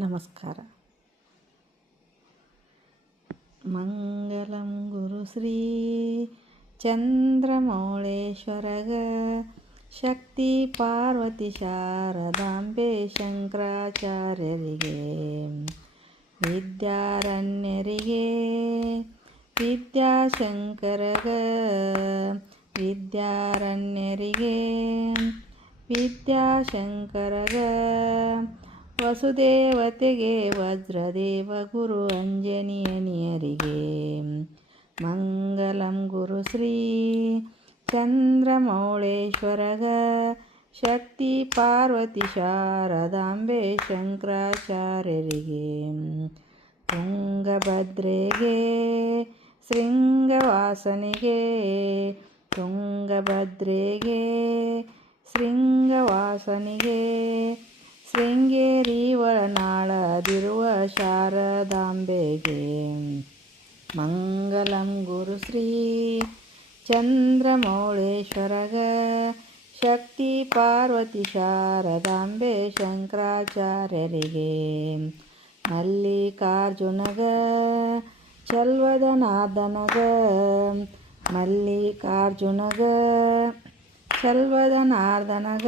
ನಮಸ್ಕಾರ. ಮಂಗಲಂ ಗುರುಶ್ರೀ ಚಂದ್ರಮೌಳೇಶ್ವರಗ ಶಕ್ತಿ ಪಾರ್ವತಿ ಶಾರದಾಂಬೆ ಶಂಕರಾಚಾರ್ಯರಿಗೆ ವಿದ್ಯಾರಣ್ಯರಿಗೆ ವಿದ್ಯಾಶಂಕರಗ ವಿದ್ಯಾರಣ್ಯರಿಗೆ ವಿದ್ಯಾಶಂಕರಗ ವಸುದೇವತೆಗೆ ವಜ್ರದೇವ ಗುರು ಅಂಜನಿಯನಿಯರಿಗೆ ಮಂಗಲಂ ಗುರು ಶ್ರೀ ಚಂದ್ರಮೌಳೇಶ್ವರಗ. ಶಕ್ತಿ ಪಾರ್ವತಿ ಶಾರದಾಂಬೆ ಶಂಕರಾಚಾರ್ಯರಿಗೆ. ತುಂಗಭದ್ರೆಗೆ ಶೃಂಗವಾಸನಿಗೆ. ತುಂಗಭದ್ರೆಗೆ ಶೃಂಗವಾಸನಿಗೆ ಶೃಂಗೇರಿ ಒಳನಾಳದಿರುವ ಶಾರದಾಂಬೆಗೆ ಮಂಗಲಂ ಗುರುಶ್ರೀ ಚಂದ್ರಮೌಳೇಶ್ವರಗ ಶಕ್ತಿ ಪಾರ್ವತಿ ಶಾರದಾಂಬೆ ಶಂಕರಾಚಾರ್ಯರಿಗೆ ಮಲ್ಲಿಕಾರ್ಜುನಗ ಚಲ್ವದನಾದನಗ ಮಲ್ಲಿಕಾರ್ಜುನಗ ಚಲ್ವದನಾರ್ದನಗ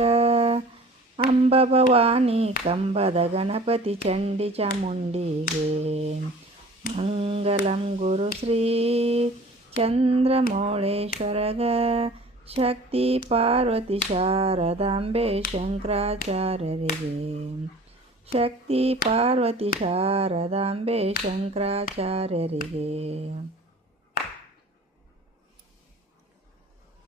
ಅಂಬಭವಾನಿ ಕಂಬದ ಗಣಪತಿ ಚಂಡಿ ಚಾಮುಂಡಿಗೆ. ಮಂಗಲಂ ಗುರುಶ್ರೀ ಚಂದ್ರಮೌಳೇಶ್ವರಗ ಶಕ್ತಿ ಪಾರ್ವತಿ ಶಾರದಾಂಬೆ ಶಂಕರಾಚಾರ್ಯರಿಗೆ. ಶಕ್ತಿ ಪಾರ್ವತಿ ಶಾರದಾಂಬೆ ಶಂಕರಾಚಾರ್ಯರಿಗೆ.